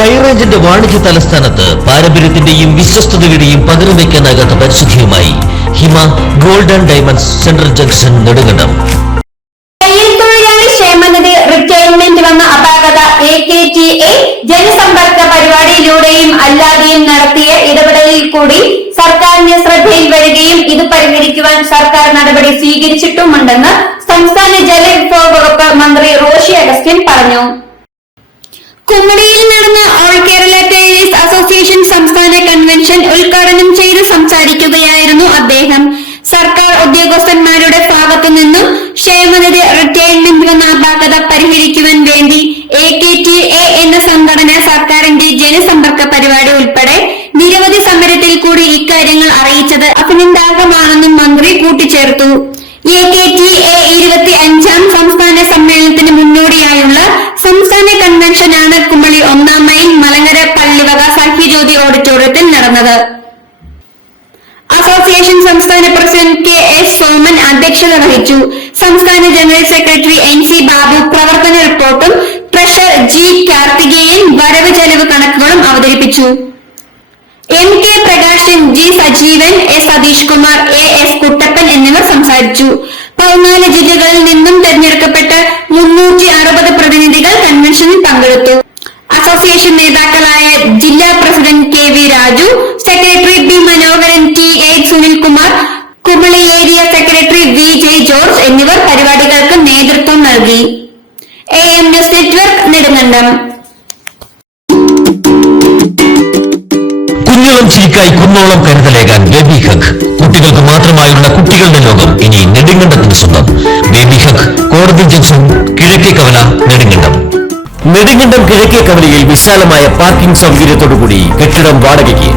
ഹൈറേഞ്ചിന്റെ വാണിജ്യ തലസ്ഥാനത്ത് പാരമ്പര്യത്തിന്റെയും വിശ്വസ്തതയുടെയും പകരം വയ്ക്കാനാകാത്ത പരിശുദ്ധിയുമായി Hima gold and diamonds central junction Nedumkandam. ക്ഷേമനിധി റിട്ടയർമെന്റ് വന്ന അപാകത AKTA ജനസമ്പർക്ക പരിപാടിയിലൂടെയും അല്ലാതെയും നടത്തിയ ഇടപെടലിൽ കൂടി സർക്കാരിന്റെ ശ്രദ്ധയിൽ വരികയും ഇത് പരിഹരിക്കുവാൻ സർക്കാർ നടപടി സ്വീകരിച്ചിട്ടുമുണ്ടെന്ന് സംസ്ഥാന ജലവിഭവ വകുപ്പ് മന്ത്രി റോഷി അഗസ്റ്റിൻ പറഞ്ഞു. കുമ്മടിയിൽ നടന്ന ഓൾ കേരള ടൈലേഴ്സ് അസോസിയേഷൻ സംസ്ഥാന കൺവെൻഷൻ ഉദ്ഘാടനം ചെയ്ത് സംസാരിക്കുകയായിരുന്നു അദ്ദേഹം. സർക്കാർ ഉദ്യോഗസ്ഥന്മാരുടെ ഭാഗത്തുനിന്നും ക്ഷേമനിധി റിട്ടയർമെന്റ് വന്ന അപാകത പരിഹരിക്കുവാൻ വേണ്ടി AKTA എന്ന സംഘടന സർക്കാരിന്റെ ജനസമ്പർക്ക പരിപാടി ഉൾപ്പെടെ നിരവധി സമരത്തിൽ കൂടി ഇക്കാര്യങ്ങൾ അറിയിച്ചത് അഭിനന്ദാർഹമാണെന്നും മന്ത്രി കൂട്ടിച്ചേർത്തു. AKTA 25ാം സംസ്ഥാന സമ്മേളനത്തിന് മുന്നോടിയായുള്ള സംസ്ഥാന കൺവെൻഷനാണ് കുമളി 1-ാം മൈൽ മലങ്കര പള്ളിവക സഖ്യജ്യോതി ഓഡിറ്റോറിയത്തിൽ നടന്നത്. അസോസിയേഷൻ സംസ്ഥാന പ്രസിഡന്റ് KS സോമൻ അധ്യക്ഷത വഹിച്ചു. സംസ്ഥാന ജനറൽ സെക്രട്ടറി NC ബാബു പ്രവർത്തന റിപ്പോർട്ടും ട്രഷറർ G കാർത്തികേയൻ വരവ് ചെലവ് കണക്കുകളും അവതരിപ്പിച്ചു. MK Prakashan, G Sajeevan, S Satheesh Kumar, AS Kuttappan എന്നിവർ സംസാരിച്ചു. 14 ജില്ലകളിൽ നിന്നും തെരഞ്ഞെടുക്കപ്പെട്ട 360 പ്രതിനിധികൾ കൺവെൻഷനിൽ പങ്കെടുത്തു. അസോസിയേഷൻ നേതാക്കളായ ജില്ലാ president KV Raju, secretary B Manoharan, T8 Sunilkumar, Kumily area secretary VJ George എന്നിവർ പരിപാടികൾക്ക് നേതൃത്വം നൽകി. AM news network Nedumkandam. കുഞ്ഞോളം ചിരിക്കായി കുന്നോളം കരുതലേകാൻ ബേബി ഹഗ്. കുട്ടികൾക്ക് മാത്രമായുള്ള കുട്ടികളുടെ ലോകം ഇനി നെടുങ്കണ്ടത്തിന് സ്വന്തം. ബേബി ഹഗ് കോടതി ജംഗ്ഷൻ കിഴക്കേ കവല നെടുങ്കണ്ടം. നെടുങ്കണ്ടം കിഴക്കേ കവലയിൽ വിശാലമായ പാർക്കിംഗ് സൗകര്യത്തോടുകൂടി കെട്ടിടം വാടകയ്ക്ക്.